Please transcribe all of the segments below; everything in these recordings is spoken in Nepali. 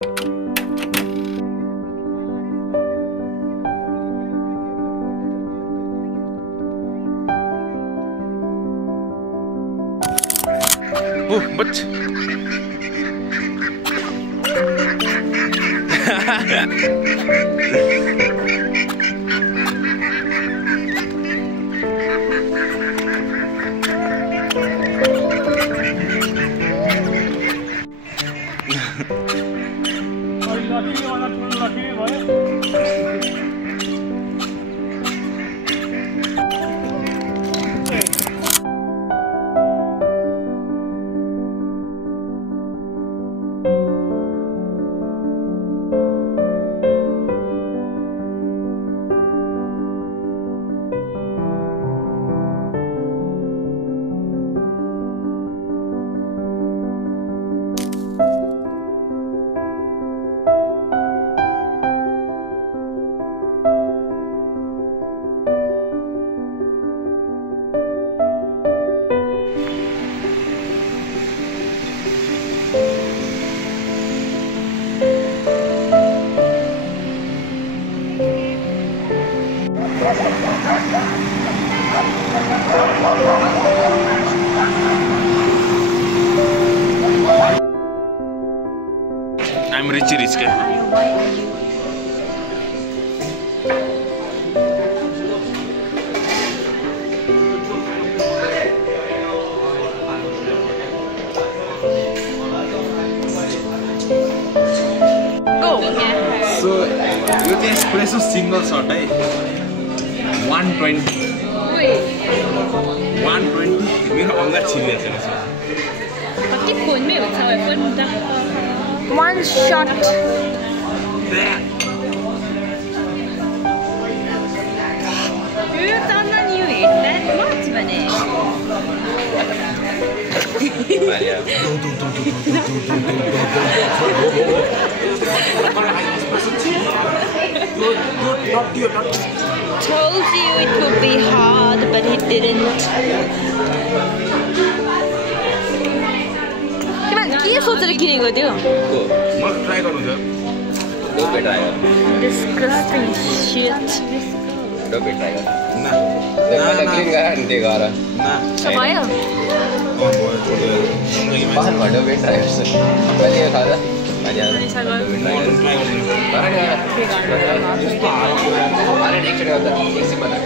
Oh, but I'm Richie Richke. Go. So, you can espresso single shot, eh? 120. Wait. 120. मेरो अङ्गा छिरिरहेछ नि सर. कति फोनमै हुन्छ पनि त. One shot. You don't you eat that much, Vane. Told you it would be hard, but it didn't. के सोचेर किनेको त्यो? मलाई ट्राई गर्नु छ. डोबे ट्राई गर. Disgusting shit. डोबे ट्राई गर. ना. देखा क्लीन गर नि त्यो गर. ना. भयो? बाहर भएर डोबे ट्राई गर्छ. कहिले यो खादा? अनि आएर. अरे एकचोटि गर्दा एकछिन मात्र.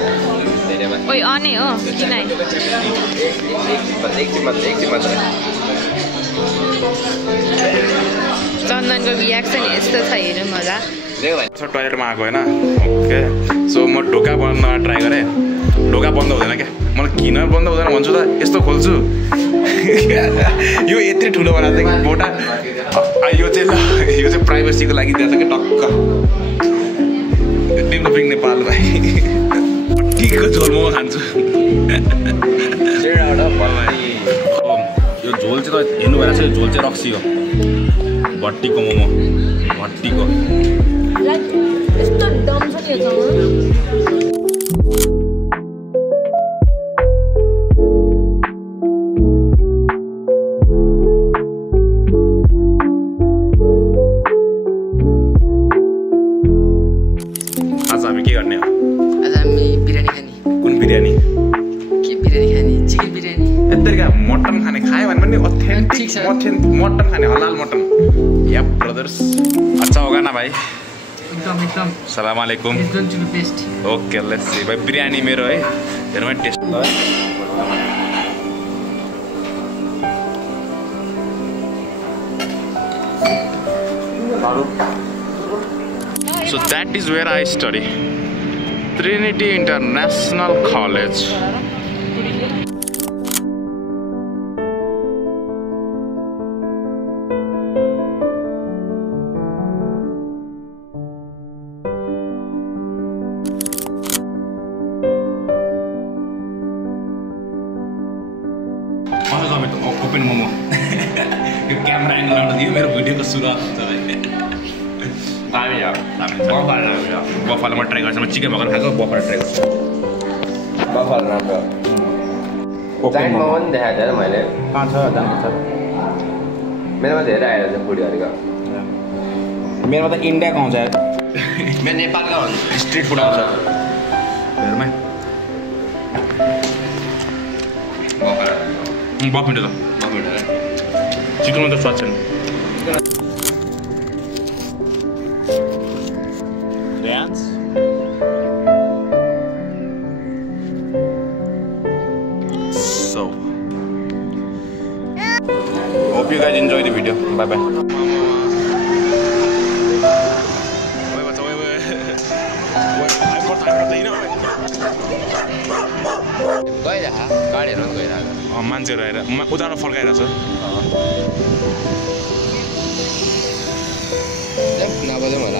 धेरैमा. ओइ अने हो किन? एकछिन मात्र. चन्दनको रियाक्सन यस्तो छ हेरौँ होला. टोयलेटमा आएको होइन. ओके. सो म ढोका बन्द ट्राई गरेँ. ढोका बन्द हुँदैन क्या. मलाई किन बन्द हुँदैन भन्छु त यस्तो खोल्छु. यो यत्रो ठुलो बनाएको थियो कि बोटा. यो चाहिँ प्राइभेसीको लागि दिएको छ कि टक्क. डेभलपिङ नेपाल भाइ. टिकको झोल मोमो खान्छु. यो झोल चाहिँ त हेर्नु भएर चाहिँ झोल चाहिँ रक्सी हो. भट्टीको मोमो. भट्टीको. यस्तो डम छ नि यो आज हामी के गर्ने हो? आज हामी बिरयानी खाने. कुन बिरयानी? के बिरयानी खाने? चिकन बिरयानी. यत्तिका मटन खाने खायो भने पनि ठिक छ. मटन खाने हलाल मटन. या ब्रदर्स. अच्छा होगा ना भाइ? एकदम. सलाम अलैकुम. It's going to be best. Okay let's see. भाइ बिरयानी मेरो है. हेरौँ test. So that is where I study. Trinity International College. Open momo. यो क्यामेरा एङ्गल आउँदा यो मेरो भिडियोको सुरुवात हुन्छ भाइ. दामी यार. बफालो म ट्राई गर्छु. म चिकन भर्खर खाएको बफालो ट्राई गर्छु. बफालो राम्रो. जाइन्ट मोमो पनि देखाएको थिएँ मैले. 5-6 जानुपर्छ. मेरोमा धेरै आएर चाहिँ फुडीहरूको. मेरोमा त इन्डियाको आउँछ यार मेरो नेपालका भन्नु स्ट्रिट फुड आउँछ हेरमा बफ मिठो छ चिकनमा त स्वाद छैन Dance. So, hope you guys enjoy the video. Bye bye. गाडीहरू पनि गइरहेको मान्छेहरू आएर उताबाट फर्काइरहेछ नबजाउँ